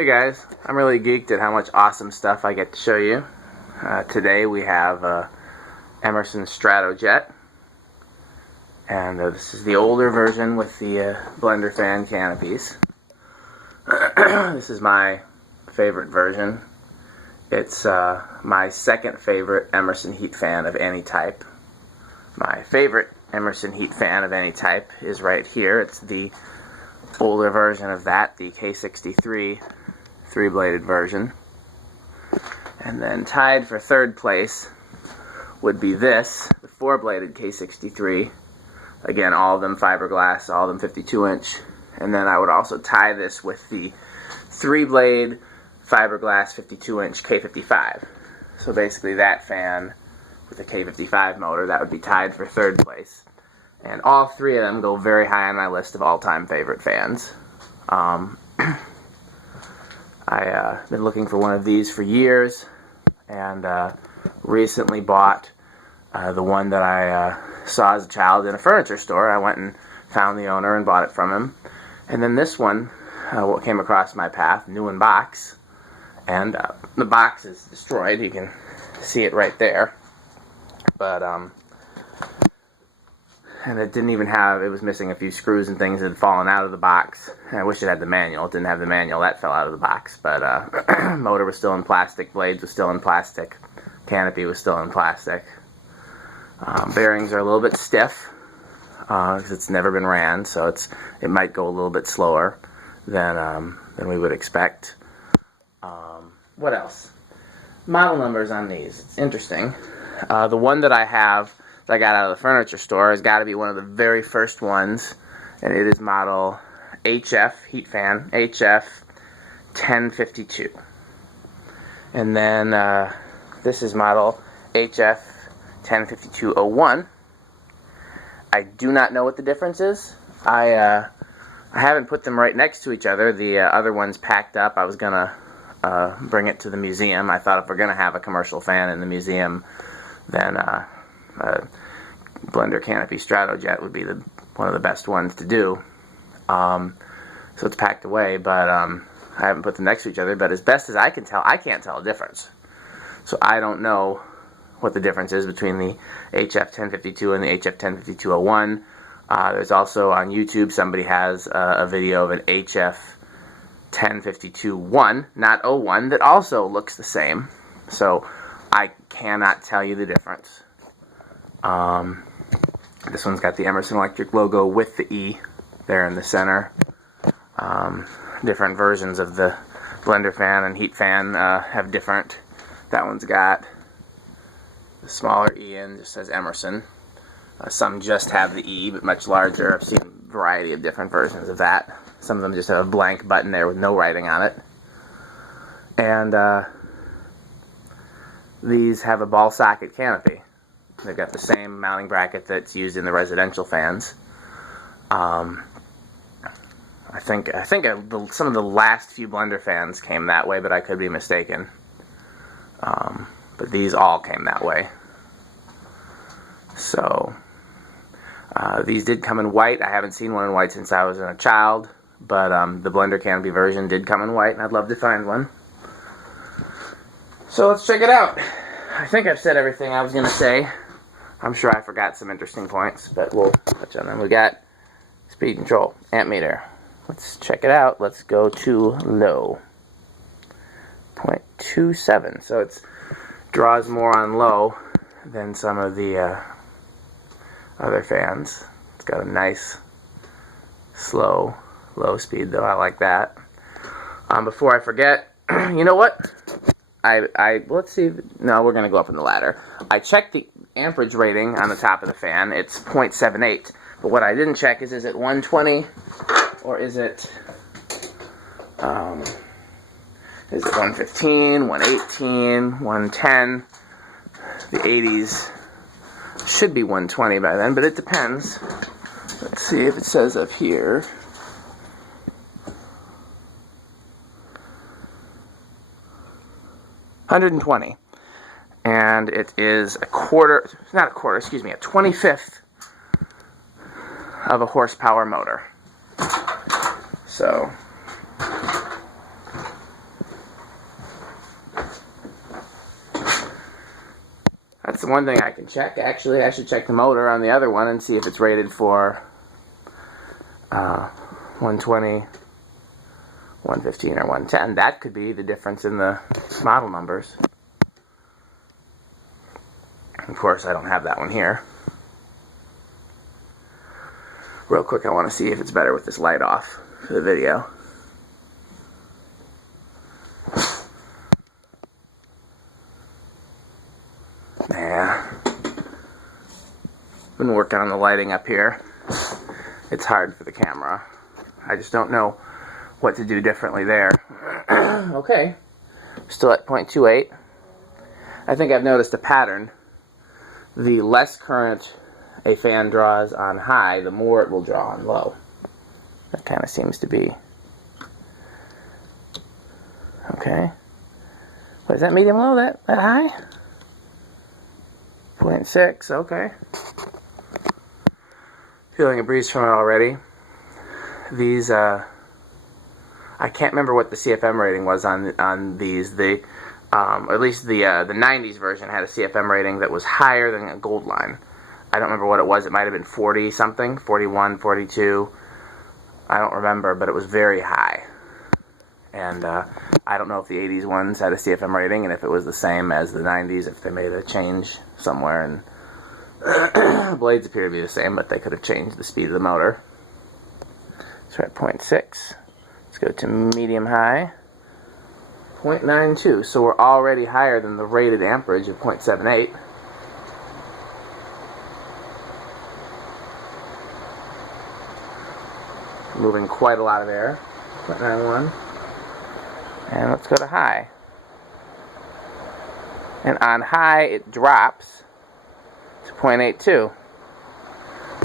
Hey guys, I'm really geeked at how much awesome stuff I get to show you. Today we have Emerson Strato-Jet, and this is the older version with the Blenderfan canopies. This is my favorite version. It's my second favorite Emerson heat fan of any type. My favorite Emerson heat fan of any type is right here. It's the older version of that, the K63 three-bladed version. And then tied for third place would be this, the four-bladed K63. Again, all of them fiberglass, all of them 52-inch. And then I would also tie this with the three-blade fiberglass 52-inch K55. So basically that fan with a K55 motor, that would be tied for third place. And all three of them go very high on my list of all-time favorite fans. I've been looking for one of these for years, and recently bought the one that I saw as a child in a furniture store. I went and found the owner and bought it from him. And then this one came across my path, new in box, and the box is destroyed. You can see it right there. But and it didn't even have, it was missing a few screws and things that had fallen out of the box. I wish it had the manual. It didn't have the manual. That fell out of the box. But motor was still in plastic, blades was still in plastic, canopy was still in plastic. Bearings are a little bit stiff because it's never been ran, so it might go a little bit slower than we would expect. What else? Model numbers on these. It's interesting. The one that I have that I got out of the furniture store has got to be one of the very first ones, and it is model HF heat fan HF-1052. And then this is model HF-105201. I do not know what the difference is. I haven't put them right next to each other. The other one's packed up. I was gonna bring it to the museum. I thought if we're gonna have a commercial fan in the museum, then blender canopy Strato-Jet would be one of the best ones to do. So it's packed away, but I haven't put them next to each other. But as best as I can tell, I can't tell a difference. So I don't know what the difference is between the HF-1052 and the HF-105201. There's also on YouTube, somebody has a video of an HF-1052-1, not 01, that also looks the same. So I cannot tell you the difference. This one's got the Emerson Electric logo with the E there in the center. Different versions of the blender fan and heat fan have different. That one's got the smaller E in, just says Emerson. Some just have the E, but much larger. I've seen a variety of different versions of that. Some of them just have a blank button there with no writing on it. And these have a ball socket canopy. They've got the same mounting bracket that's used in the residential fans. I think some of the last few blender fans came that way, but I could be mistaken. But these all came that way. So these did come in white. I haven't seen one in white since I was a child, but the blender canopy version did come in white, and I'd love to find one. So let's check it out. I think I've said everything I was going to say. I'm sure I forgot some interesting points, but we'll touch on them. We got speed control, amp meter. Let's check it out. Let's go to low. 0.27. So it draws more on low than some of the other fans. It's got a nice, slow, low speed though. I like that. Before I forget, you know what? Let's see. No, we're going to go up in the ladder. I checked the amperage rating on the top of the fan. It's 0.78. But what I didn't check is it 120 or is it 115, 118, 110? The 80s should be 120 by then, but it depends. Let's see if it says up here. $120, and it is a 25th of a horsepower motor. So one thing I can check. Actually, I should check the motor on the other one and see if it's rated for 120, 115, or 110. That could be the difference in the model numbers. Of course, I don't have that one here. Real quick, I want to see if it's better with this light off for the video. Yeah. Been working on the lighting up here. It's hard for the camera. I just don't know what to do differently there. Okay. Still at 0.28. I think I've noticed a pattern. The less current a fan draws on high, the more it will draw on low. That kind of seems to be. Okay. What is that, medium low? That high? 0.6, okay. Feeling a breeze from it already. These, I can't remember what the CFM rating was on these. At least the 90s version had a CFM rating that was higher than a gold line. I don't remember what it was. It might have been 40 something, 41, 42. I don't remember, but it was very high. And I don't know if the 80s ones had a CFM rating, and if it was the same as the 90s, if they made a change somewhere. And blades appear to be the same, but they could have changed the speed of the motor. So we're at 0.6. Let's go to medium high. 0.92. So we're already higher than the rated amperage of 0.78. Moving quite a lot of air. 0.91. And let's go to high. And on high it drops to 0.82.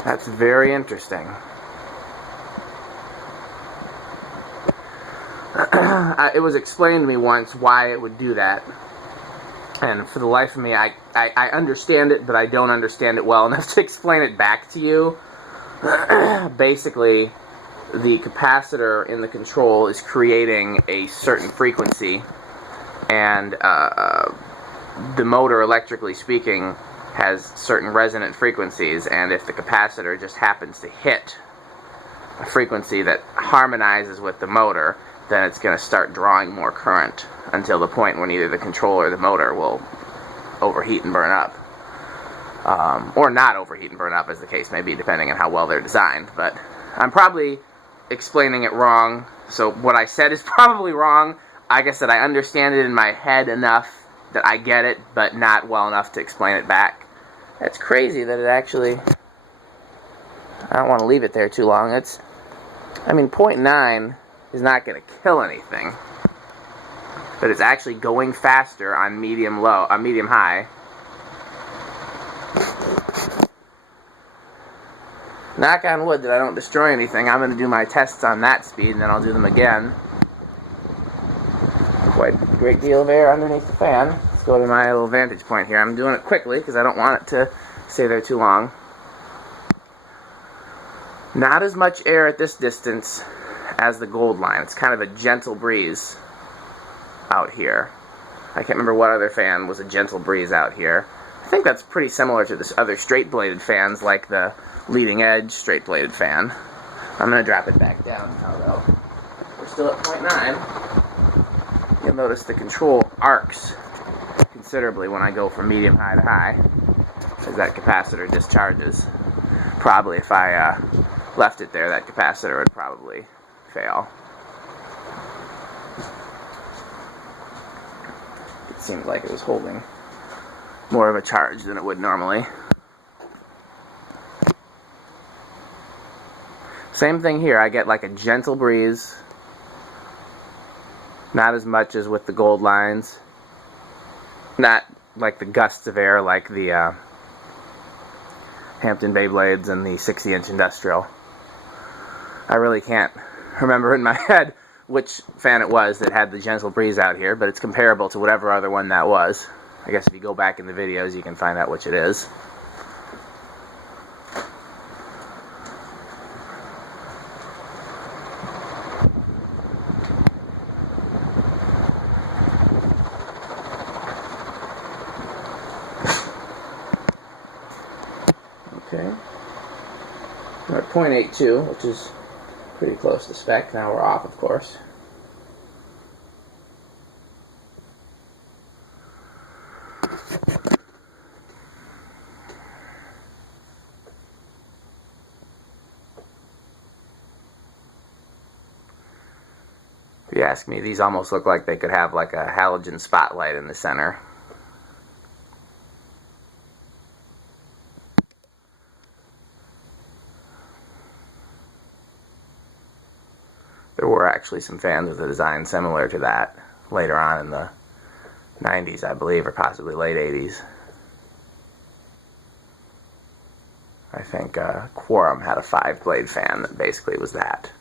That's very interesting. It was explained to me once why it would do that. And for the life of me, I understand it, but I don't understand it well enough to explain it back to you. Basically, the capacitor in the control is creating a certain frequency, and the motor, electrically speaking, has certain resonant frequencies, and if the capacitor just happens to hit a frequency that harmonizes with the motor, then it's going to start drawing more current until the point when either the controller or the motor will overheat and burn up. Or not overheat and burn up, as the case may be, depending on how well they're designed. But I'm probably explaining it wrong, so what I said is probably wrong. Like I said, I understand it in my head enough that I get it, but not well enough to explain it back. That's crazy that it actually... I don't want to leave it there too long. It's... I mean, 0.9 is not going to kill anything, but it's actually going faster on medium low, medium high. Knock on wood that I don't destroy anything. I'm going to do my tests on that speed, and then I'll do them again. Quite a great deal of air underneath the fan. Let's go to my little vantage point here. I'm doing it quickly because I don't want it to stay there too long. Not as much air at this distance as the gold line. It's kind of a gentle breeze out here. I can't remember what other fan was a gentle breeze out here. I think that's pretty similar to this other straight-bladed fans, like the leading edge straight-bladed fan. I'm going to drop it back down now, though. We're still at 0.9. You'll notice the control arcs considerably when I go from medium high to high, as that capacitor discharges. Probably if I left it there, that capacitor would probably fail. It seemed like it was holding more of a charge than it would normally. Same thing here. I get like a gentle breeze. Not as much as with the gold lines. Not like the gusts of air like the Hampton Beyblades and the 60-inch Industrial. I really can't remember in my head which fan it was that had the gentle breeze out here, but it's comparable to whatever other one that was. I guess if you go back in the videos, you can find out which it is. We're at 0.82, which is pretty close to spec. Now we're off, of course. If you ask me, these almost look like they could have like a halogen spotlight in the center. There were actually some fans with a design similar to that later on in the 90s, I believe, or possibly late 80s. I think Quorum had a 5-blade fan that basically was that.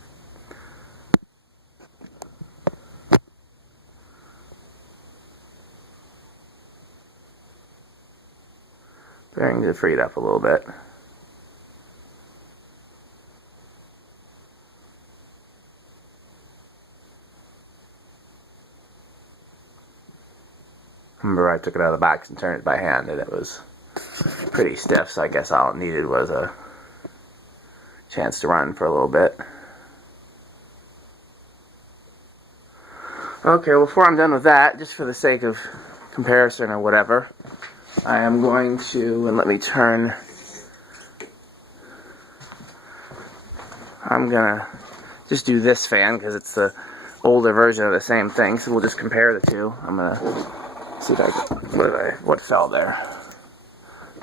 Bearings have freed up a little bit. Remember, I took it out of the box and turned it by hand, and it was pretty stiff, so I guess all it needed was a chance to run for a little bit. Okay, well, before I'm done with that, just for the sake of comparison or whatever, I am going to, and let me turn, I'm gonna just do this fan because it's the older version of the same thing, so we'll just compare the two. I'm gonna see if what fell there.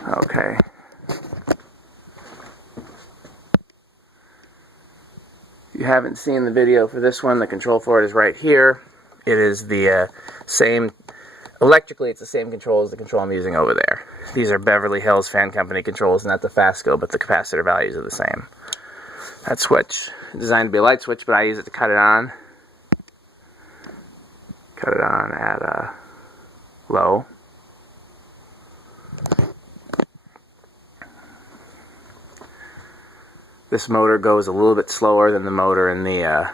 Okay. If you haven't seen the video for this one, the control for it is right here. It is the same, electrically it's the same control as the control I'm using over there. These are Beverly Hills Fan Company controls, not the Fasco, but the capacitor values are the same. That switch is designed to be a light switch, but I use it to cut it on. Cut it on at low. This motor goes a little bit slower than the motor in the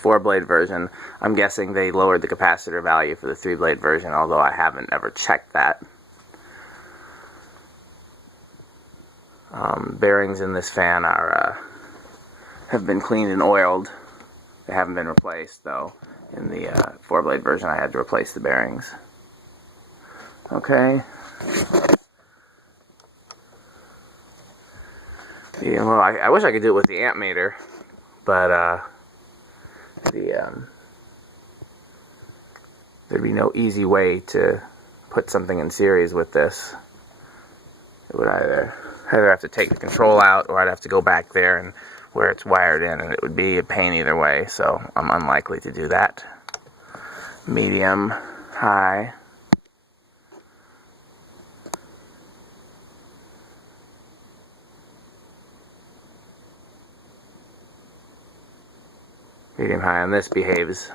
4-blade version. I'm guessing they lowered the capacitor value for the 3-blade version, although I haven't ever checked that. Bearings in this fan are have been cleaned and oiled. They haven't been replaced, though. In the 4-blade version, I had to replace the bearings. Okay. Yeah, well, I wish I could do it with the amp meter, but there'd be no easy way to put something in series with this. It would either have to take the control out, or I'd have to go back there and where it's wired in, and it would be a pain either way, so I'm unlikely to do that. Medium, high. Medium high on this behaves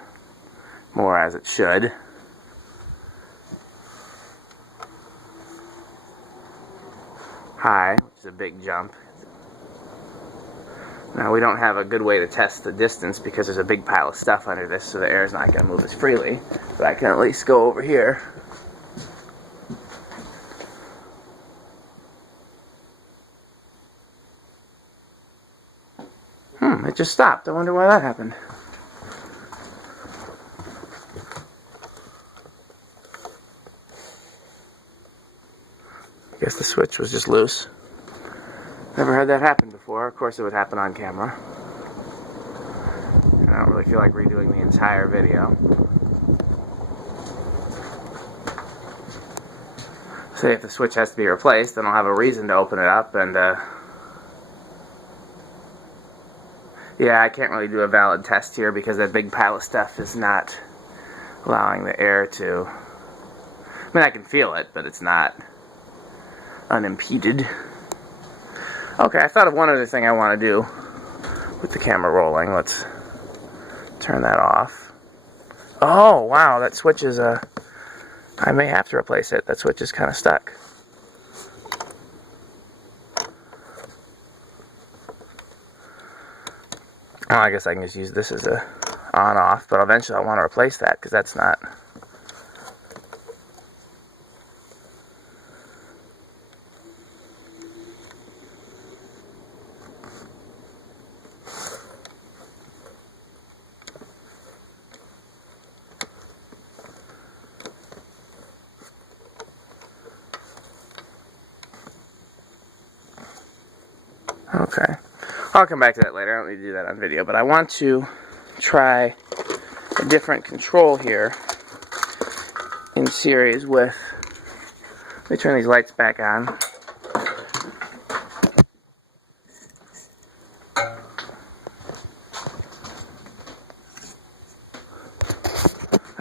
more as it should. High, which is a big jump. Now we don't have a good way to test the distance because there's a big pile of stuff under this, so the air is not going to move as freely. But I can at least go over here. It just stopped. I wonder why that happened. I guess the switch was just loose. Never had that happen before. Of course it would happen on camera. I don't really feel like redoing the entire video. Say if the switch has to be replaced, then I'll have a reason to open it up, and yeah, I can't really do a valid test here because that big pile of stuff is not allowing the air to... I mean, I can feel it, but it's not unimpeded. Okay, I thought of one other thing I want to do with the camera rolling. Let's turn that off. Oh, wow, that switch is I may have to replace it. That switch is kind of stuck. Oh, I guess I can just use this as a on-off, but eventually I'll want to replace that because that's not... Okay. I'll come back to that later. I don't need to do that on video, but I want to try a different control here in series with, let me turn these lights back on.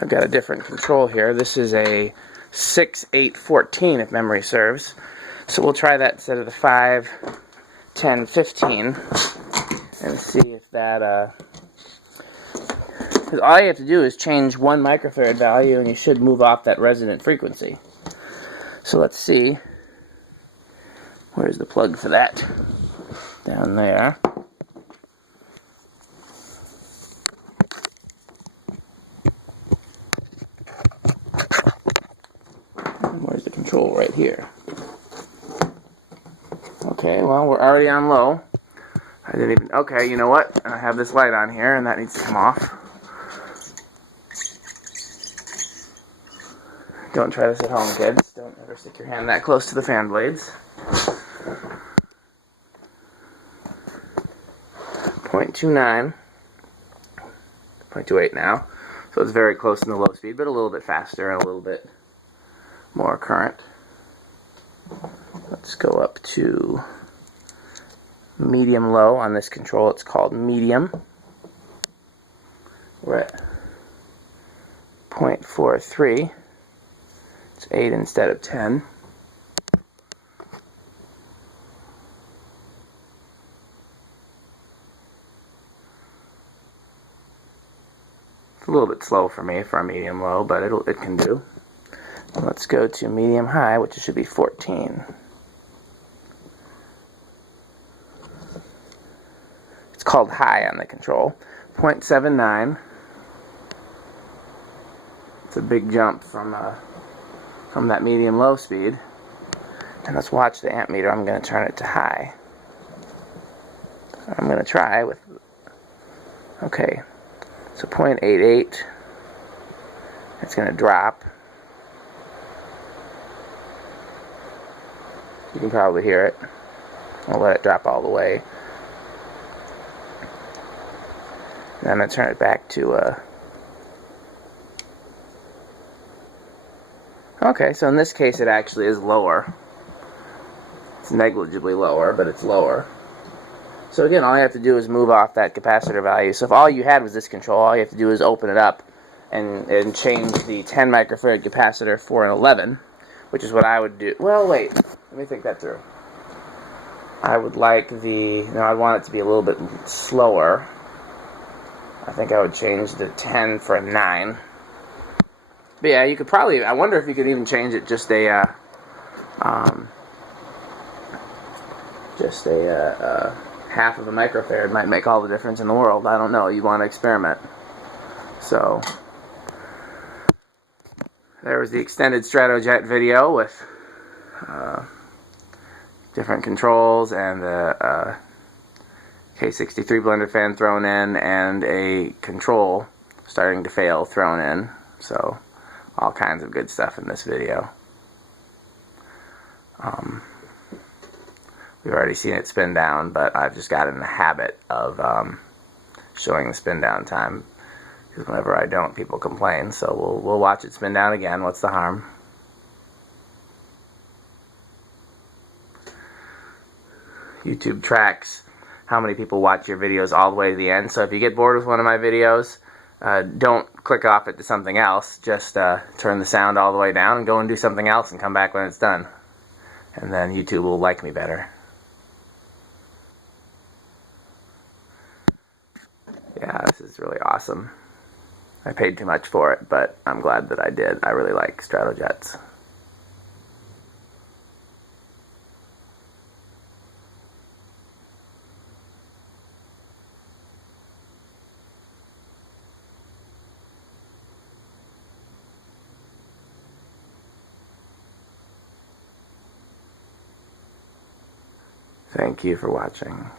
I've got a different control here. This is a 6-8-14 if memory serves. So we'll try that instead of the 5-10-15 and see if that, because all you have to do is change 1 microfarad value and you should move off that resonant frequency. So let's see. Where's the plug for that? Down there. And where's the control? Right here. Okay, well, we're already on low. I didn't even, okay, you know what? I have this light on here and that needs to come off. Don't try this at home, kids. Don't ever stick your hand that close to the fan blades. 0.29, 0.28 now. So it's very close in the low speed, but a little bit faster and a little bit more current. Let's go up to medium low on this control. It's called medium. We're at 0.43. It's 8 instead of 10. It's a little bit slow for me for a medium low, but it can do. Let's go to medium high, which should be 14. It's called high on the control. 0.79. It's a big jump from that medium low speed. And let's watch the amp meter. I'm going to turn it to high. I'm going to try with, okay, so 0.88. It's going to drop. You can probably hear it. I'll let it drop all the way. And I'm going to turn it back to okay, so in this case it actually is lower. It's negligibly lower, but it's lower. So again, all you have to do is move off that capacitor value. So if all you had was this control, all you have to do is open it up and change the 10 microfarad capacitor for an 11, which is what I would do. Well, wait. Let me think that through. I would like I want it to be a little bit slower. I think I would change the 10 for a 9. But yeah, you could probably, I wonder if you could even change it just a half of a microfarad might make all the difference in the world. I don't know. You want to experiment. So, there was the extended StratoJet video with different controls and the K63 Blenderfan thrown in and a control starting to fail thrown in. So, all kinds of good stuff in this video. We've already seen it spin down, but I've just got in the habit of showing the spin down time, because whenever I don't, people complain. So we'll watch it spin down again. What's the harm? YouTube tracks how many people watch your videos all the way to the end. So if you get bored with one of my videos, don't click off it to something else. Just turn the sound all the way down and go and do something else and come back when it's done. And then YouTube will like me better. Yeah, this is really awesome. I paid too much for it, but I'm glad that I did. I really like StratoJets. Thank you for watching.